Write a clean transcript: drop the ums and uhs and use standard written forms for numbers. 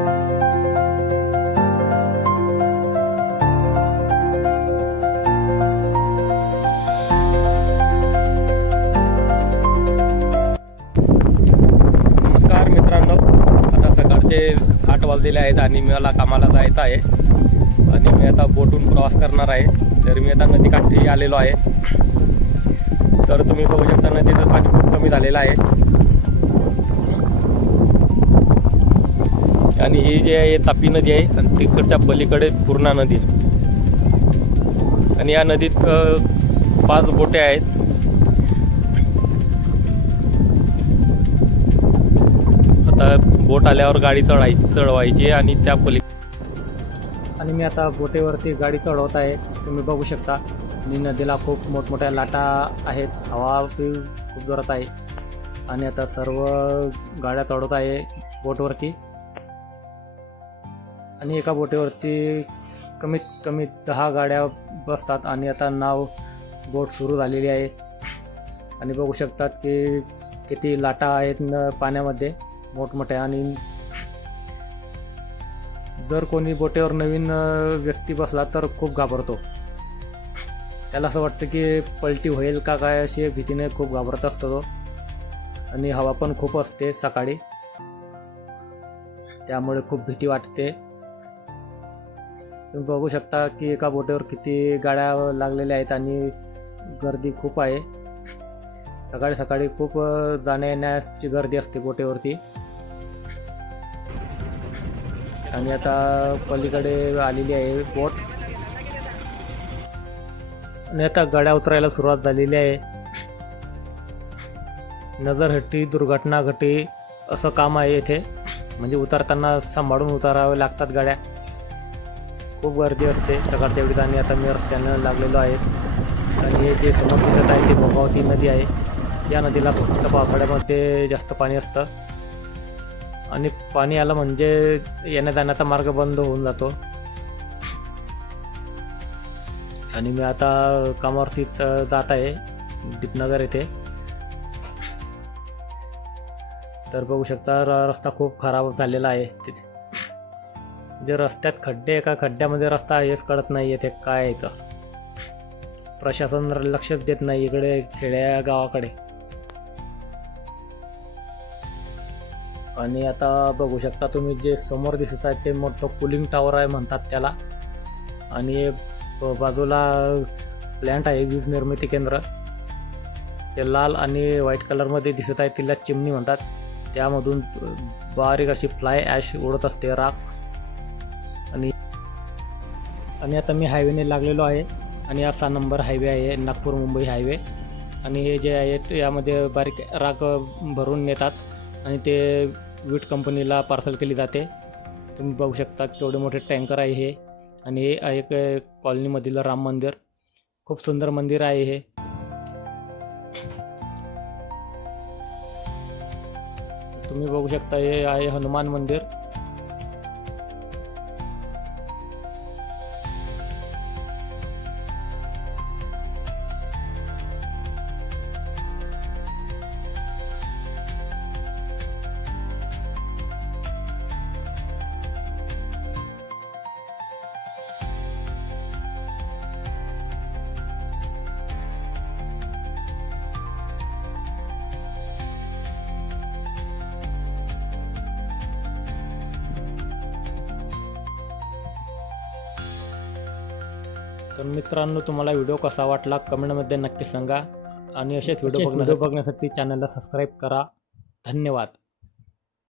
नमस्कार मित्रांनो, आता सकाळचे 8 वाजलेले आहेत आणि मला कामाला जायचं आहे आणि मी आता बोटून प्रवास करणार आहे. तर मी आता नदीकाठी आलेलो आहे. तर तुम्ही बघू शकता नदीचं पाणी खूप कमी झालेलं आहे आणि ही जी आहे तापी नदी आहे आणि तिकडच्या पलीकडे पूर्णा नदी आणि या नदीत 5 बोटे आहेत. आता बोट आल्यावर गाडी चढवायची आणि त्या आणि मी आता बोटेवरती गाडी चढवत आहे. तुम्ही बघू शकता आणि नदीला खूप मोठमोठ्या लाटा आहेत, हवा खूप जोरात आहे आणि आता सर्व गाड्या चढवत आहे बोटवरती आणि एका बोटेवरती कमीत कमी 10 गाड्या बसतात आणि आता बोट सुरू झालेली आहे आणि बघू शकतात की किती लाटा आहेत पाण्यामध्ये मोठमोठ्या. आणि जर कोणी बोटेवर नवीन व्यक्ती बसला तर खूप घाबरतो. त्याला असं वाटतं की पलटी होईल का काय अशी भीतीने खूप घाबरत असतो तो. आणि हवा पण खूप असते सकाळी, त्यामुळे खूप भीती वाटते. तुम्ही बघू शकता की एका बोटेवर किती गाड्या लागलेल्या आहेत आणि गर्दी खूप आहे. सकाळी सकाळी खूप जाण्या येण्याची गर्दी असते बोटेवरती. आणि आता पलीकडे आलेली आहे बोट आणि आता गाड्या उतरायला सुरुवात झालेली आहे. नजर हटी दुर्घटना घटी असं काम आहे इथे. म्हणजे उतरताना सांभाळून उतरावे लागतात गाड्या. खूप गर्दी असते सकाळच्या वेळी. आणि आता मी रस्त्यानं लागलेलो आहे आणि हे जे समोर दिसत आहे ते भोगावती नदी आहे. या नदीला फक्त पावसाळ्यामध्ये जास्त पाणी असतं आणि पाणी आलं म्हणजे येण्या जाण्याचा मार्ग बंद होऊन जातो. आणि मी आता कामावरती जात आहे दीपनगर येथे. तर बघू शकता रस्ता खूप खराब झालेला आहे. जे रस्त्यात खड्डे का खड्ड्यामध्ये रस्ता हेच कळत नाही येते काय आहे. तर प्रशासन लक्षच देत नाही इकडे खेड्या गावाकडे. आणि आता बघू शकता तुम्ही जे समोर दिसत आहे ते मोठं कूलिंग टॉवर आहे म्हणतात त्याला. आणि बाजूला प्लॅन्ट आहे वीज निर्मिती केंद्र. ते लाल आणि व्हाईट कलरमध्ये दिसत आहे, तिला चिमणी म्हणतात. त्यामधून बारीक अशी फ्लाय ॲश उडत असते राख. आणि आता मी हायवेने लागलेलो आहे आणि हा 6 नंबर हायवे आहे, नागपूर मुंबई हायवे. आणि हे जे आहे यामध्ये बारीक राख भरून नेतात आणि ते वीट कंपनीला पार्सल केली जाते. तुम्ही बघू शकता केवढे मोठे टँकर आहे हे. आणि हे आहे एक कॉलनीमधील राम मंदिर. खूप सुंदर मंदिर आहे हे. तुम्ही बघू शकता हे आहे हनुमान मंदिर. तर मित्रांनो, तुम्हाला व्हिडिओ कसा वाटला कमेंटमध्ये नक्की सांगा आणि असेच व्हिडिओ बघण्यासाठी चॅनलला सबस्क्राईब करा. धन्यवाद.